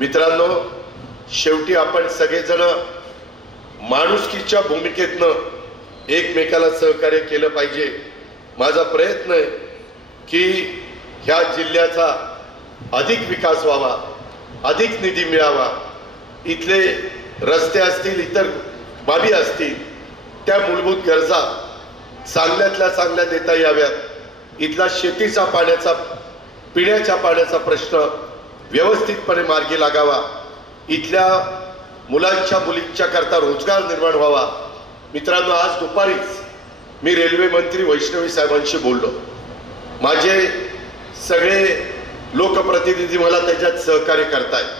मित्रांनो, शेवटी आपण सगळेजण माणुसकीच्या भूमिकेतनं एकमेकाला सहकार्य केलं पाहिजे। माझा प्रयत्न आहे की ह्या जिल्ह्याचा अधिक विकास व्हावा, अधिक निधी मिळावा, इथले रस्ते असतील, इतर बाबी असतील, त्या मूलभूत गरजा चांगल्यातल्या चांगल्या देता याव्यात। इथला शेतीचा पाण्याचा, पिण्याच्या पाण्याचा प्रश्न व्यवस्थितपणे मार्गी लागावा, इथल्या मुलांच्या मुलींच्या करता रोजगार निर्माण व्हावा। मित्रांनो, आज दुपारीच मी रेल्वे मंत्री वैष्णवी साहेबांशी बोललो। माझे सगळे लोकप्रतिनिधी मला त्याच्यात सहकार्य करतायत,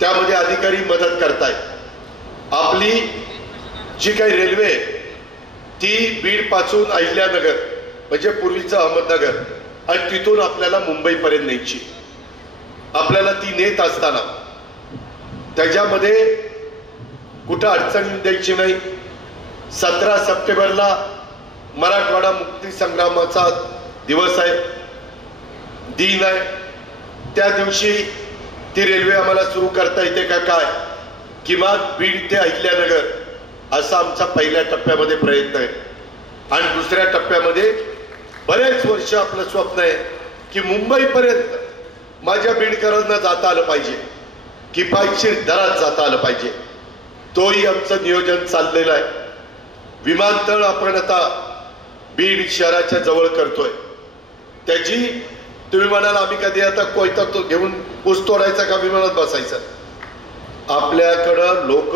त्यामध्ये अधिकारी मदत करतायत। आपली जी काही रेल्वे ती बीड पासून अहिल्यानगर म्हणजे पूर्वीचं अहमदनगर आणि तिथून आपल्याला मुंबईपर्यंत न्यायची, आपल्याला ती नेत असताना त्याच्यामध्ये कुठं अडचण द्यायची नाही। 17 सप्टेंबरला मराठवाडा मुक्ती संग्रामाचा दिवस आहे, दिन आहे। त्या दिवशी ती रेल्वे आम्हाला सुरू करता येते का काय, किमान बीड ते अहिल्यानगर असा आमचा पहिल्या टप्प्यामध्ये प्रयत्न आहे। आणि दुसऱ्या टप्प्यामध्ये बरेच वर्ष आपलं स्वप्न आहे की मुंबईपर्यंत माझ्या बीडकरांना जाता आलं पाहिजे, किफायतशीर दरात जाता आलं पाहिजे। तोही आमचं नियोजन चाललेलं आहे। विमानतळ आपण आता बीड शहराच्या जवळ करतोय, त्याची तुम्ही म्हणाल आम्ही कधी आता कोयता तो घेऊन ऊस तोडायचा का विमानात बसायचं? आपल्याकडं लोक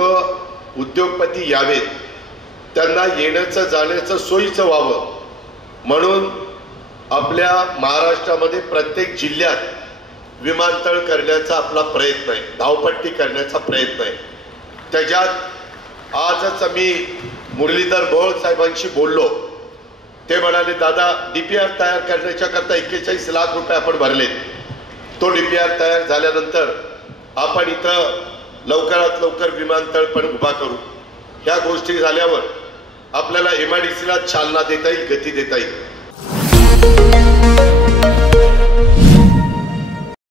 उद्योगपती यावेत, त्यांना येण्याचं जाण्याचं सोयीचं व्हावं म्हणून आपल्या महाराष्ट्रामध्ये प्रत्येक जिल्ह्यात विमानतळ करण्याचा आपला प्रयत्न आहे, धावपट्टी करण्याचा प्रयत्न आहे। त्याच्यात आजच मी मुरलीधर मोहोळ साहेबांशी बोललो। ते म्हणाले, दादा डीपीआर तयार करण्याच्या करता 41 लाख रुपये आपण भरले, तो डीपीआर तयार झाल्यानंतर आपण इथं लवकरात लवकर विमानतळ पण उभा करू। ह्या गोष्टी झाल्यावर आपल्याला MIDC ला चालना देता येईल, गती देता येईल।